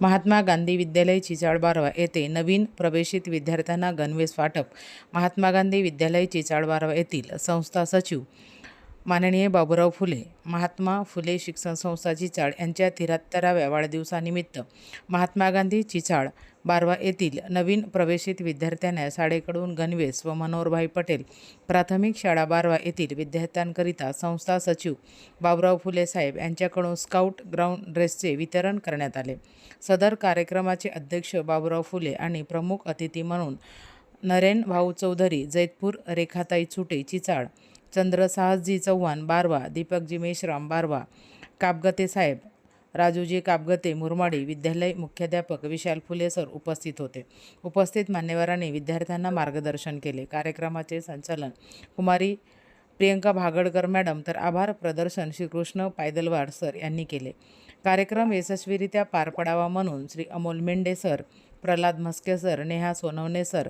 महात्मा गांधी विद्यालय चिचाळ बारवा येथे नवीन प्रवेशित विद्यार्थ्यांना गणवेश वाटप महात्मा गांधी विद्यालय चिचाळ बारवा येथील संस्था सचिव माननीय बाबूराव फुले महात्मा फुले शिक्षण संस्था चिचाळ यांच्या तिहत्तराव्या वाढदिवसानिमित्त महात्मा गांधी चिचाळ बारवा येथील नवीन प्रवेशित विद्यार्थ्यांना शाळेकडून गणवेश व मनोहरभाई पटेल प्राथमिक शाळा बारवा येथील विद्यार्थ्यांकरिता संस्था सचिव बाबुराव फुले साहेब यांच्याकडून स्काउट ग्राउंड ड्रेसचे वितरण करण्यात आले. सदर कार्यक्रमाचे अध्यक्ष बाबुराव फुले आणि प्रमुख अतिथी म्हणून नरेन भाऊ चौधरी जैतपूर रेखाताई चुटे चिचाळ चंद्रसाहसजी चव्हाण बारवा दीपकजी मेश्राम बारवा कापगते साहेब राजूजी कापगते मुरमाडी विद्यालय मुख्याध्यापक विशाल फुले सर उपस्थित होते. उपस्थित मान्यवरांनी विद्यार्थ्यांना मार्गदर्शन केले. कार्यक्रमाचे संचालन कुमारी प्रियंका भागडकर मॅडम तर आभार प्रदर्शन श्रीकृष्ण पायदलवाड सर यांनी केले. कार्यक्रम यशस्वीरित्या पार पडावा म्हणून Shri Amol Mendhe sir Pralhad Mhaske sir Neha Sonawane sir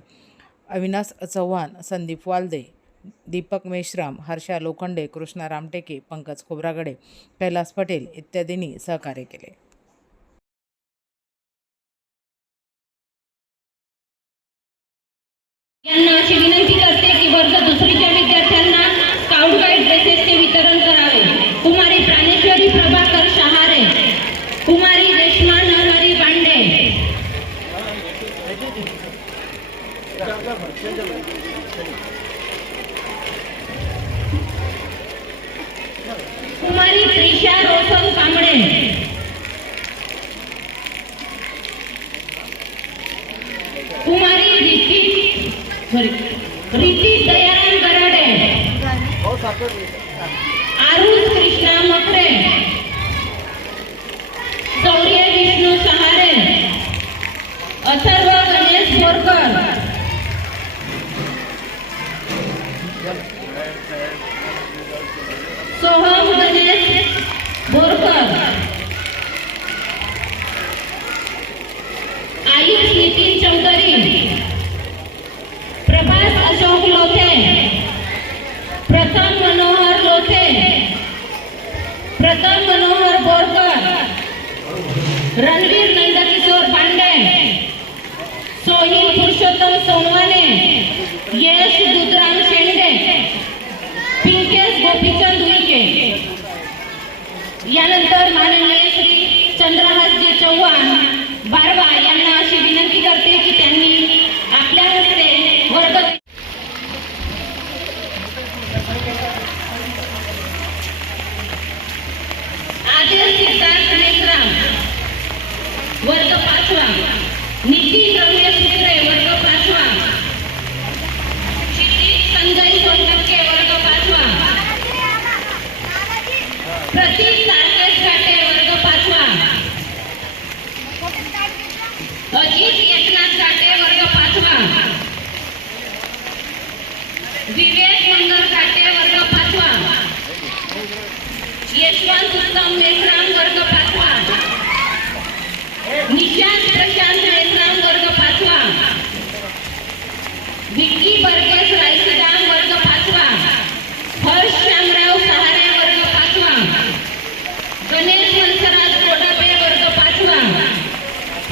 Avinash Chavan Sandeep Walde Deepak Meshram Harsha Lokhande Krishna Ramteke Pankaj Khobragade Kailas Patel इत्यादींनी सहकार्य केले. यांना अशी विनंती करते की वर्ग दुसरीच्या तांबडे कुमारी रीती सॉरी रीती दयाराम गराडे आरुष कृष्णा मकरे शौर्य विष्णू सहारे। अथर्व गणेश बोरकर। सोहम गणेश बोरकर आयुष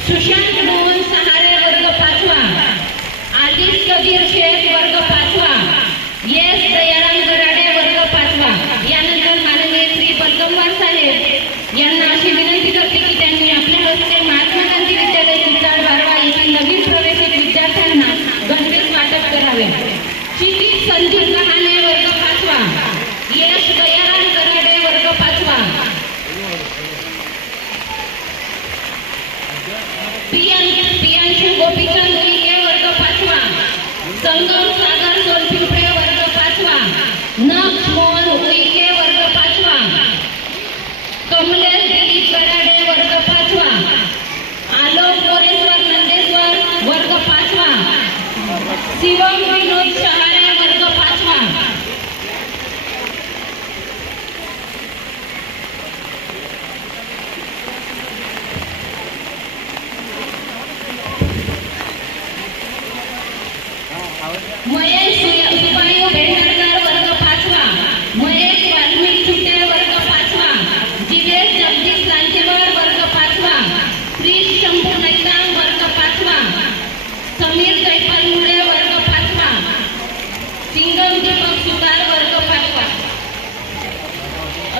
सुशांत मोहन सहारे वर्ग पाचवा. आदित्य कबीर शेख वर्ग संगम सागर सोनपिंपळे वर्ग पाचवा नक्ष